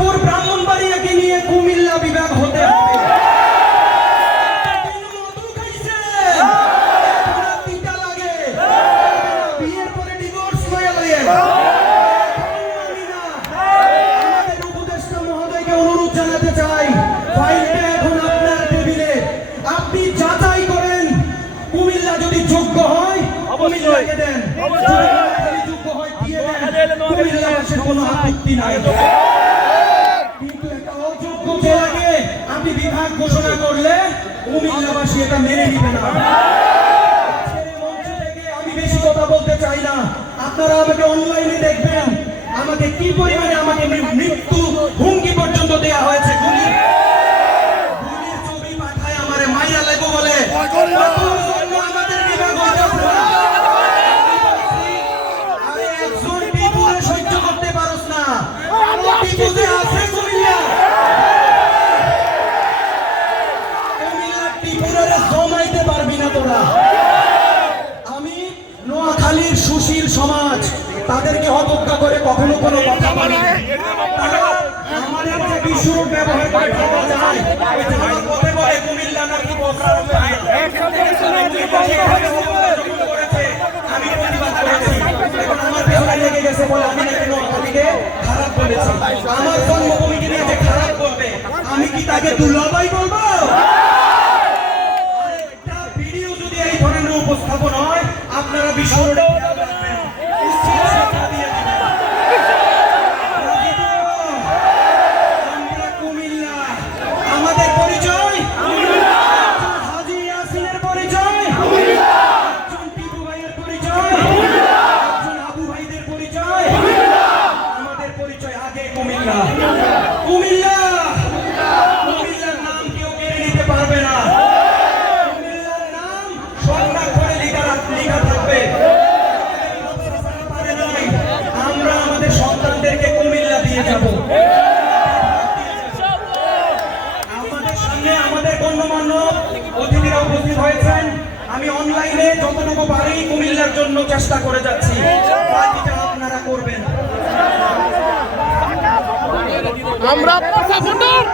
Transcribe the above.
মির্জাপুর ব্রাহ্মণবাড়িয়াকে নিয়ে কুমিল্লা বিভাগ হতে হবে। বিয়ের পরে ডিভোর্স হয়ে গেলে আমাদের উপদেষ্টা মহোদয়কে অনুরোধ জানাতে চাই, ফাইলটা এখন আপনার টেবিলে, আপনি যাচাই করেন। কুমিল্লা যদি যোগ্য হয় কুমিল্লাকে দেন, যোগ্য হয় দিয়ে দেন, কুমিল্লাবাসীর কোনো আপত্তি নাই। কিন্তু একটা অযোগ্য জেলাকে আপনি বিভাগ ঘোষণা করলে কুমিল্লাবাসী এটা মেনে নিবে না। আমি বেশি কথা বলতে চাই না, আপনারা আমাকে অনলাইনে দেখবেন, আমাকে কি পরিমাণে আমাকে মৃত্যু হুমকি পর্যন্ত দেয়া হয়েছে। গুলির ছবি পাঠায় আমারে মাইরা লাগবো বলে আমাদের বিভাগ একজন টিপুরে সহ্য করতে পারস না। টিপুতে আছে কুমিল্লা, টিপুরে জমাইতে পারবি না তোরা। আমি নোয়াখালীর সুশীল সমাজ, তাদেরকে অবজ্ঞা করে কখনো কোনো কথা বলি। আমাদের যে বিশুর ব্যবহার করে পাওয়া যায়, পথে বলে কুমিল্লা নাকি আমি প্রতিবাদ করেছি, এখন আমার পেছনে লেগে গেছে বলে আমি নাকি নোয়াখালীকে খারাপ বলেছি। আমার জন্মভূমিকে নিয়ে যে খারাপ বলবে, আমি কি তাকে দুর্লভাই বলবো? একটা ভিডিও যদি এই ধরনের উপস্থাপন হয়, আপনারা বিশুর কুমিল্লার নাম কেউ কেড়ে নিতে পারবে না। কুমিল্লার নাম সংরক্ষণে লেখা থাকবে। আমরা আমাদের সন্তানদেরকে কুমিল্লা দিয়ে যাব। আমাদের সামনে আমাদের গণ্যমান্য অতিথিরা উপস্থিত হয়েছেন। আমি অনলাইনে যতটুকু পারি কুমিল্লার জন্য চেষ্টা করে যাচ্ছি, বাকিটা আপনারা করবেন। আমরা আপনার সাপোর্টার।